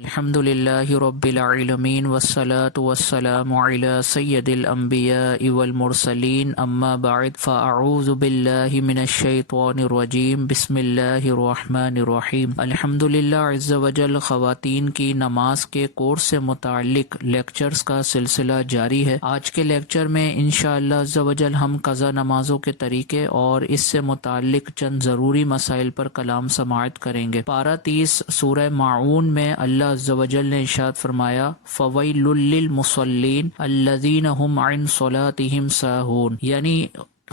الحمد للہ رب العالمین والصلاة والسلام علی سید الانبیاء والمرسلین اما بعد فاعوذ باللہ من الشیطان الرجیم بسم اللہ الرحمن الرحیم۔ الحمد للہ عز وجل خواتین کی نماز کے کورس سے متعلق لیکچرز کا سلسلہ جاری ہے۔ آج کے لیکچر میں انشاءاللہ عز وجل ہم قضا نمازوں کے طریقے اور اس سے متعلق چند ضروری مسائل پر کلام سماعت کریں گے۔ پارہ 30 سورہ ماعون میں اللہ عز و جل نے ارشاد فرمایا فَوَيْلٌ لِّلْمُصَلِّينَ الَّذِينَ هُمْ عَنْ صَلَاتِهِمْ سَاهُونَ، یعنی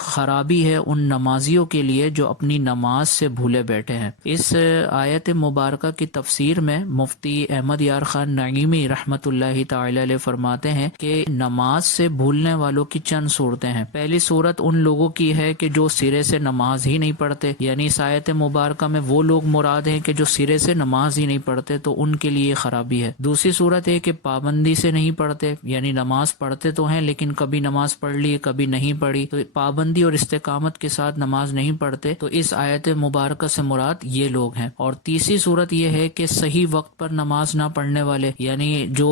خرابی ہے ان نمازیوں کے لیے جو اپنی نماز سے بھولے بیٹھے ہیں۔ اس آیت مبارکہ کی تفسیر میں مفتی احمد یار خان نعیمی رحمۃ اللہ تعالی علیہ فرماتے ہیں کہ نماز سے بھولنے والوں کی چند صورتیں ہیں۔ پہلی صورت ان لوگوں کی ہے کہ جو سرے سے نماز ہی نہیں پڑھتے، یعنی اس آیت مبارکہ میں وہ لوگ مراد ہیں کہ جو سرے سے نماز ہی نہیں پڑھتے، تو ان کے لیے خرابی ہے۔ دوسری صورت ہے کہ پابندی سے نہیں پڑھتے، یعنی نماز پڑھتے تو ہیں لیکن کبھی نماز پڑھ لی کبھی نہیں پڑھی، تو پابندی اور استقامت کے ساتھ نماز نہیں پڑھتے، تو اس آیت مبارکہ سے مراد یہ لوگ ہیں۔ اور تیسری صورت یہ ہے کہ صحیح وقت پر نماز نہ پڑھنے والے، یعنی جو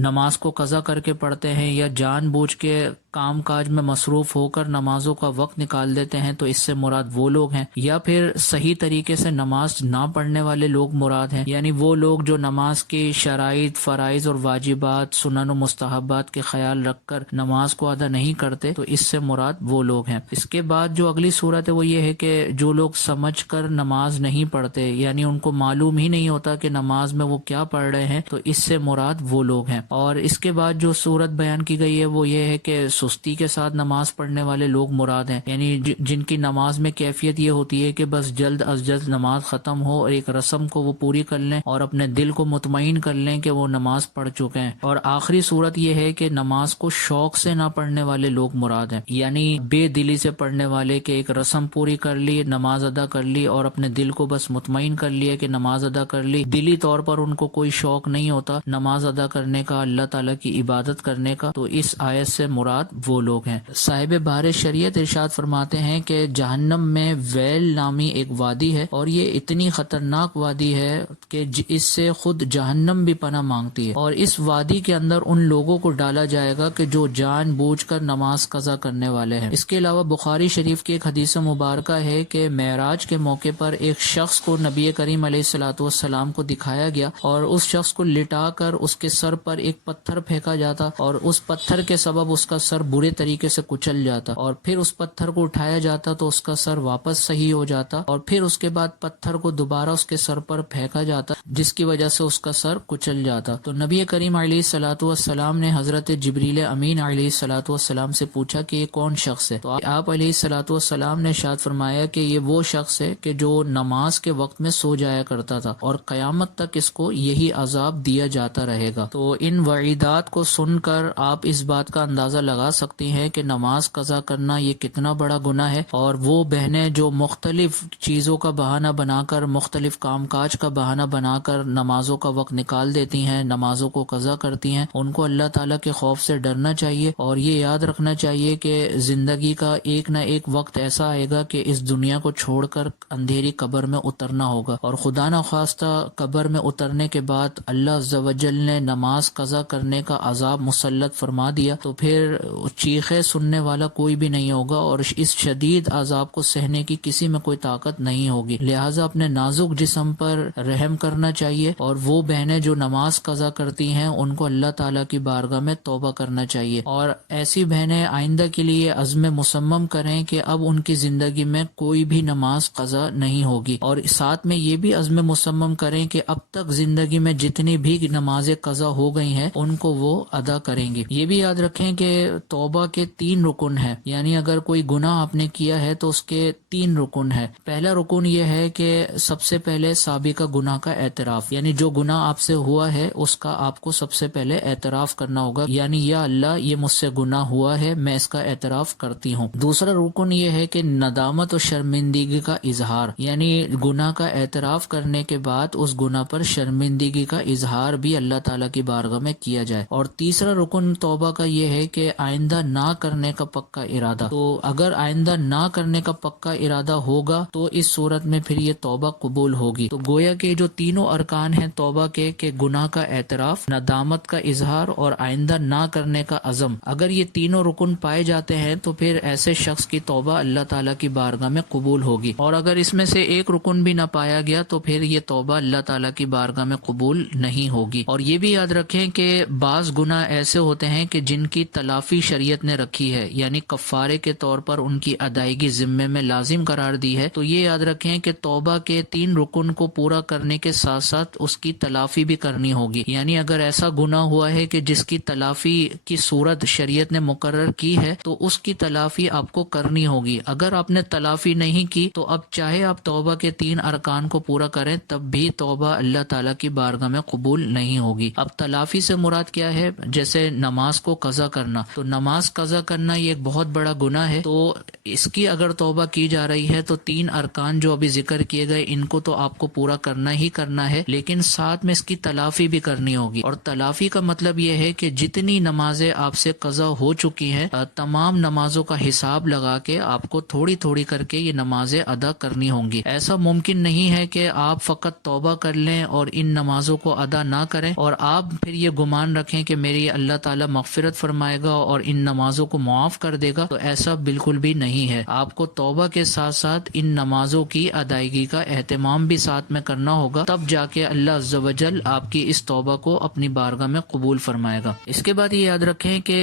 نماز کو قضا کر کے پڑھتے ہیں یا جان بوجھ کے کام کاج میں مصروف ہو کر نمازوں کا وقت نکال دیتے ہیں، تو اس سے مراد وہ لوگ ہیں۔ یا پھر صحیح طریقے سے نماز نہ پڑھنے والے لوگ مراد ہیں، یعنی وہ لوگ جو نماز کی شرائط، فرائض اور واجبات، سنن و مستحبات کے خیال رکھ کر نماز کو ادا نہیں کرتے، تو اس سے مراد وہ لوگ ہیں۔ اس کے بعد جو اگلی صورت ہے وہ یہ ہے کہ جو لوگ سمجھ کر نماز نہیں پڑھتے، یعنی ان کو معلوم ہی نہیں ہوتا کہ نماز میں وہ کیا پڑھ رہے ہیں، تو اس سے مراد وہ لوگ ہیں۔ اور اس کے بعد جو صورت بیان کی گئی ہے وہ یہ ہے کہ سستی کے ساتھ نماز پڑھنے والے لوگ مراد ہیں، یعنی جن کی نماز میں کیفیت یہ ہوتی ہے کہ بس جلد از جلد نماز ختم ہو اور ایک رسم کو وہ پوری کر لیں اور اپنے دل کو مطمئن کر لیں کہ وہ نماز پڑھ چکے ہیں۔ اور آخری صورت یہ ہے کہ نماز کو شوق سے نہ پڑھنے والے لوگ مراد ہیں، یعنی بے دلی سے پڑھنے والے کہ ایک رسم پوری کر لی، نماز ادا کر لی اور اپنے دل کو بس مطمئن کر لیا کہ نماز ادا کر لی، دلی طور پر ان کو کوئی شوق نہیں ہوتا نماز ادا کرنے کا، اللہ تعالیٰ کی عبادت کرنے کا، تو اس آیت سے مراد وہ لوگ ہیں۔ صاحب بہار شریعت ارشاد فرماتے ہیں کہ جہنم میں ویل نامی ایک وادی ہے اور یہ اتنی خطرناک وادی ہے کہ اس سے خود جہنم بھی پناہ مانگتی ہے، اور اس وادی کے اندر ان لوگوں کو ڈالا جائے گا کہ جو جان بوجھ کر نماز قضا کرنے والے ہیں۔ اس کے علاوہ بخاری شریف کی ایک حدیث مبارکہ ہے کہ معراج کے موقع پر ایک شخص کو نبی کریم علیہ الصلوۃ والسلام کو دکھایا گیا اور اس شخص کو لٹا کر اس کے سر پر ایک پتھر پھینکا جاتا اور اس پتھر کے سبب اس کا سر برے طریقے سے کچل جاتا، اور پھر اس پتھر کو اٹھایا جاتا تو اس کا سر واپس صحیح ہو جاتا، اور پھر اس کے بعد پتھر کو دوبارہ اس کے سر پر پھینکا جاتا جس کی وجہ سے اس کا سر کچل جاتا۔ تو نبی کریم علیہ الصلوۃ والسلام نے حضرت جبریل امین علیہ الصلوۃ والسلام سے پوچھا کہ یہ کون شخص ہے؟ تو آپ علیہ الصلوۃ والسلام نے ارشاد فرمایا کہ یہ وہ شخص ہے کہ جو نماز کے وقت میں سو جایا کرتا تھا اور قیامت تک اس کو یہی عذاب دیا جاتا رہے گا۔ تو ان وعیدات کو سن کر آپ اس بات کا اندازہ لگا سکتی ہیں کہ نماز قضا کرنا یہ کتنا بڑا گناہ ہے، اور وہ بہنیں جو مختلف چیزوں کا بہانہ بنا کر، مختلف کام کاج کا بہانہ بنا کر نمازوں کا وقت نکال دیتی ہیں، نمازوں کو قضا کرتی ہیں، ان کو اللہ تعالیٰ کے خوف سے ڈرنا چاہیے اور یہ یاد رکھنا چاہیے کہ زندگی کا ایک نہ ایک وقت ایسا آئے گا کہ اس دنیا کو چھوڑ کر اندھیری قبر میں اترنا ہوگا، اور خدا نخواستہ قبر میں اترنے کے بعد اللہ عز و جل نے نماز قضا کرنے کا عذاب مسلط فرما دیا تو پھر چیخے سننے والا کوئی بھی نہیں ہوگا اور اس شدید عذاب کو سہنے کی کسی میں کوئی طاقت نہیں ہوگی۔ لہٰذا اپنے نازک جسم پر رحم کرنا چاہیے، اور وہ بہنیں جو نماز قضا کرتی ہیں ان کو اللہ تعالیٰ کی بارگاہ میں توبہ کرنا چاہیے، اور ایسی بہنیں آئندہ کے لیے عزم مصمم کریں کہ اب ان کی زندگی میں کوئی بھی نماز قضا نہیں ہوگی، اور ساتھ میں یہ بھی عزم مصمم کریں کہ اب تک زندگی میں جتنی بھی نمازیں قضا ہو گئی ہیں ان کو وہ ادا کریں گی۔ یہ بھی یاد رکھیں کہ توبہ کے 3 رکن ہیں، یعنی اگر کوئی گناہ آپ نے کیا ہے تو اس کے 3 رکن ہے۔ پہلا رکن یہ ہے کہ سب سے پہلے سابقہ گناہ کا اعتراف، یعنی جو گناہ آپ سے ہوا ہے اس کا آپ کو سب سے پہلے اعتراف کرنا ہوگا، یعنی یا اللہ یہ مجھ سے گناہ ہوا ہے، میں اس کا اعتراف کرتی ہوں۔ دوسرا رکن یہ ہے کہ ندامت اور شرمندگی کا اظہار، یعنی گناہ کا اعتراف کرنے کے بعد اس گناہ پر شرمندگی کا اظہار بھی اللہ تعالیٰ کی بارگاہ میں کیا جائے۔ اور تیسرا رکن توبہ کا یہ ہے کہ آئندہ آئندہ نہ کرنے کا پکا ارادہ. تو اگر آئندہ نہ کرنے کا پکا ارادہ ہوگا تو اس صورت میں پھر یہ توبہ قبول ہوگی. تو گویا کہ جو تینوں ارکان ہیں توبہ کے کہ گناہ کا اعتراف، ندامت کا اظہار اور آئندہ نہ کرنے کا عزم، اگر یہ تینوں رکن پائے جاتے ہیں تو پھر ایسے شخص کی توبہ اللہ تعالیٰ کی بارگاہ میں قبول ہوگی. اور اگر اس میں سے ایک رکن بھی نہ پایا گیا تو پھر یہ توبہ اللہ تعالیٰ کی بارگاہ میں قبول نہیں ہوگی. اور یہ بھی یاد رکھیں کہ بعض گناہ ایسے ہوتے ہیں کہ جن کی تلافی شریعت نے رکھی ہے، یعنی کفارے کے طور پر ان کی ادائیگی ذمے میں لازم قرار دی ہے. تو یہ یاد رکھیں کہ توبہ کے 3 رکن کو پورا کرنے کے ساتھ ساتھ اس کی تلافی بھی کرنی ہوگی. یعنی اگر ایسا گناہ ہوا ہے کہ جس کی تلافی کی صورت شریعت نے مقرر کی ہے تو اس کی تلافی آپ کو کرنی ہوگی. اگر آپ نے تلافی نہیں کی تو اب چاہے آپ توبہ کے 3 ارکان کو پورا کریں تب بھی توبہ اللہ تعالیٰ کی بارگاہ میں قبول نہیں ہوگی. اب تلافی سے مراد کیا ہے؟ جیسے نماز کو قضا کرنا، تو نماز قضا کرنا یہ ایک بہت بڑا گناہ ہے. تو اس کی اگر توبہ کی جا رہی ہے تو 3 ارکان جو ابھی ذکر کیے گئے ان کو تو آپ کو پورا کرنا ہی کرنا ہے، لیکن ساتھ میں اس کی تلافی بھی کرنی ہوگی. اور تلافی کا مطلب یہ ہے کہ جتنی نمازیں آپ سے قضا ہو چکی ہیں تمام نمازوں کا حساب لگا کے آپ کو تھوڑی تھوڑی کر کے یہ نمازیں ادا کرنی ہوں گی. ایسا ممکن نہیں ہے کہ آپ فقط توبہ کر لیں اور ان نمازوں کو ادا نہ کریں اور آپ پھر یہ گمان رکھیں کہ میری اللہ تعالیٰ مغفرت فرمائے گا اور ان نمازوں کو معاف کر دے گا. تو ایسا بالکل بھی نہیں ہے. آپ کو توبہ کے ساتھ ساتھ ان نمازوں کی ادائیگی کا اہتمام بھی ساتھ میں کرنا ہوگا، تب جا کے اللہ عز و جل آپ کی اس توبہ کو اپنی بارگاہ میں قبول فرمائے گا. اس کے بعد یہ یاد رکھیں کہ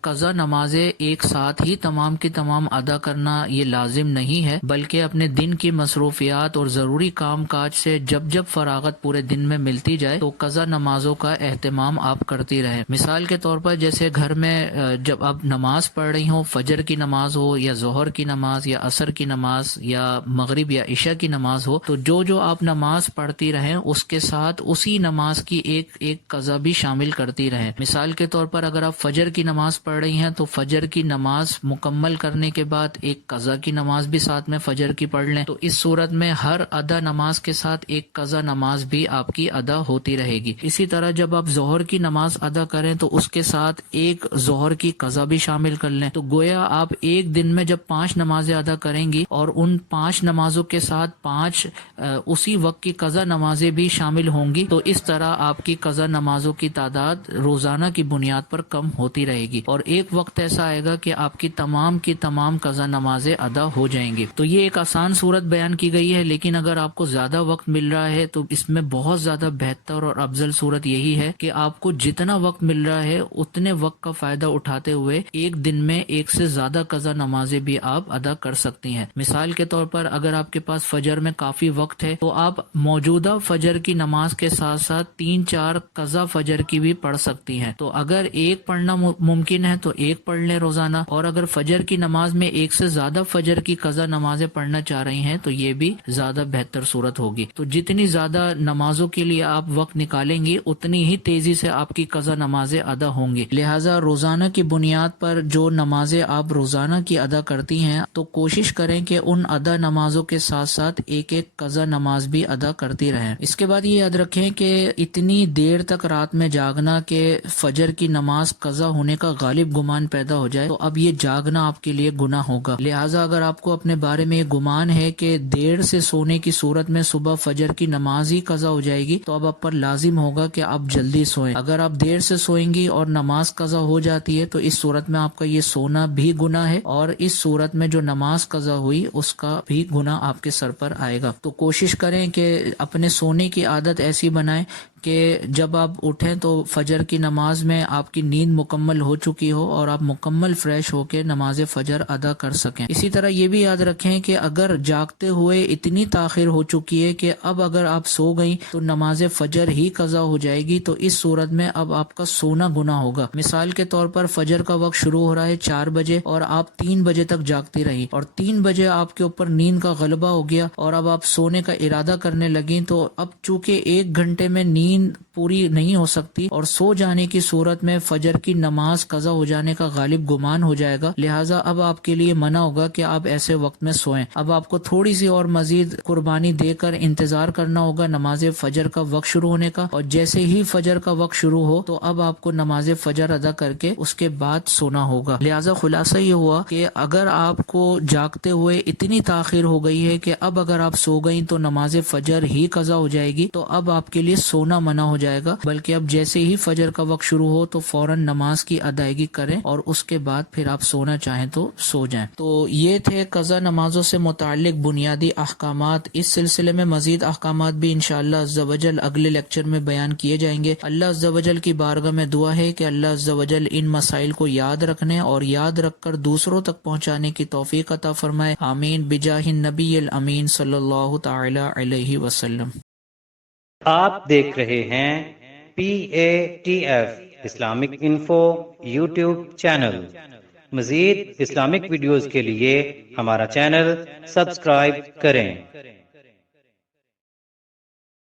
قضا نمازیں ایک ساتھ ہی تمام کی تمام ادا کرنا یہ لازم نہیں ہے، بلکہ اپنے دن کی مصروفیات اور ضروری کام کاج سے جب جب فراغت پورے دن میں ملتی جائے تو قضا نمازوں کا اہتمام آپ کرتی رہیں. مثال کے طور پر جیسے گھر میں جب آپ نماز پڑھ رہی ہوں، فجر کی نماز ہو یا ظہر کی نماز یا عصر کی نماز یا مغرب یا عشاء کی نماز ہو، تو جو آپ نماز پڑھتی رہیں اس کے ساتھ اسی نماز کی ایک قضا بھی شامل کرتی رہیں. مثال کے طور پر اگر آپ فجر کی نماز پڑھ رہی ہیں تو فجر کی نماز مکمل کرنے کے بعد ایک قضا کی نماز بھی ساتھ میں فجر کی پڑھ لیں. تو اس صورت میں ہر ادا نماز کے ساتھ ایک قضا نماز بھی آپ کی ادا ہوتی رہے گی. اسی طرح جب آپ ظہر کی نماز ادا کریں تو اس کے ساتھ ایک ظہر کی قضا بھی شامل کر لیں. تو گویا آپ ایک دن میں جب 5 نمازیں ادا کریں گی اور ان 5 نمازوں کے ساتھ 5 اسی وقت کی قضا نمازیں بھی شامل ہوں گی، تو اس طرح آپ کی قضا نمازوں کی تعداد روزانہ کی بنیاد پر کم ہوتی رہے گی اور ایک وقت ایسا آئے گا کہ آپ کی تمام قضا نمازیں ادا ہو جائیں گی. تو یہ ایک آسان صورت بیان کی گئی ہے، لیکن اگر آپ کو زیادہ وقت مل رہا ہے تو اس میں بہت زیادہ بہتر اور افضل صورت یہی ہے کہ آپ کو جتنا وقت مل رہا ہے اتنے وقت کا فائدہ اٹھاتے ہوئے ایک دن میں ایک سے زیادہ قضا نمازیں بھی آپ ادا کر سکتی ہیں. مثال کے طور پر اگر آپ کے پاس فجر میں کافی وقت ہے تو آپ موجودہ فجر کی نماز کے ساتھ ساتھ 3-4 قضا فجر کی بھی پڑھ سکتی ہیں. تو اگر ایک پڑھنا ممکن ہے تو ایک پڑھ لیں روزانہ، اور اگر فجر کی نماز میں ایک سے زیادہ فجر کی قضا نمازیں پڑھنا چاہ رہی ہیں تو یہ بھی زیادہ بہتر صورت ہوگی. تو جتنی زیادہ نمازوں کے لیے آپ وقت نکالیں گی اتنی ہی تیزی سے آپ کی قضا نمازیں ادا ہوں گی. لہٰذا روزانہ کی بنیاد پر جو نمازیں آپ روزانہ کی ادا کرتی ہیں تو کوشش کریں کہ ان ادا نمازوں کے ساتھ ساتھ ایک قضا نماز بھی ادا کرتی رہیں. اس کے بعد یہ یاد رکھیں کہ اتنی دیر تک رات میں جاگنا کہ فجر کی نماز قضا ہونے کا غالب گمان پیدا ہو جائے تو اب یہ جاگنا آپ کے لیے گناہ ہوگا. لہٰذا اگر آپ کو اپنے بارے میں یہ گمان ہے کہ دیر سے سونے کی صورت میں صبح فجر کی نماز ہی قضا ہو جائے گی تو اب آپ پر لازم ہوگا کہ آپ جلدی سوئیں. اگر آپ دیر سے سوئیں گی اور نماز قضا ہو جاتی ہے تو اس صورت میں آپ کا یہ سونا بھی گناہ ہے اور اس صورت میں جو نماز قضا ہوئی اس کا بھی گناہ آپ کے سر پر آئے گا. تو کوشش کریں کہ اپنے سونے کی عادت ایسی بنائیں کہ جب آپ اٹھیں تو فجر کی نماز میں آپ کی نیند مکمل ہو چکی ہو اور آپ مکمل فریش ہو کے نماز فجر ادا کر سکیں. اسی طرح یہ بھی یاد رکھیں کہ اگر جاگتے ہوئے اتنی تاخیر ہو چکی ہے کہ اب اگر آپ سو گئیں تو نماز فجر ہی قضا ہو جائے گی تو اس صورت میں اب آپ کا سونا گناہ ہوگا. مثال کے طور پر فجر کا وقت شروع ہو رہا ہے 4 بجے اور آپ 3 بجے تک جاگتی رہی اور 3 بجے آپ کے اوپر نیند کا غلبہ ہو گیا اور اب آپ سونے کا ارادہ کرنے لگیں تو اب چونکہ 1 گھنٹے میں نیند نیند پوری نہیں ہو سکتی اور سو جانے کی صورت میں فجر کی نماز قضا ہو جانے کا غالب گمان ہو جائے گا، لہٰذا اب آپ کے لیے منع ہوگا کہ آپ ایسے وقت میں سوئیں۔ اب آپ کو تھوڑی سی اور مزید قربانی دے کر انتظار کرنا ہوگا نماز فجر کا وقت شروع ہونے کا، اور جیسے ہی فجر کا وقت شروع ہو تو اب آپ کو نماز فجر ادا کر کے اس کے بعد سونا ہوگا۔ لہٰذا خلاصہ یہ ہوا کہ اگر آپ کو جاگتے ہوئے اتنی تاخیر ہو گئی ہے کہ اب اگر آپ سو گئیں تو نماز فجر ہی قضا ہو جائے گی، تو اب آپ کے لیے سونا منع ہو جائے گا، بلکہ اب جیسے ہی فجر کا وقت شروع ہو تو فوراً نماز کی ادائیگی کریں اور اس کے بعد پھر آپ سونا چاہیں تو سو جائیں۔ تو یہ تھے قضا نمازوں سے متعلق بنیادی احکامات۔ اس سلسلے میں مزید احکامات بھی انشاءاللہ عز و جل اگلے لیکچر میں بیان کیے جائیں گے۔ اللہ عز و جل کی بارگاہ میں دعا ہے کہ اللہ عز و جل ان مسائل کو یاد رکھنے اور یاد رکھ کر دوسروں تک پہنچانے کی توفیق عطا فرمائے، آمین بجاہ النبی الامین صلی اللہ تعالی علیہ وسلم۔ آپ دیکھ رہے ہیں PATF Islamic info YouTube channel. مزید اسلامک ویڈیوز کے لیے ہمارا چینل سبسکرائب کریں۔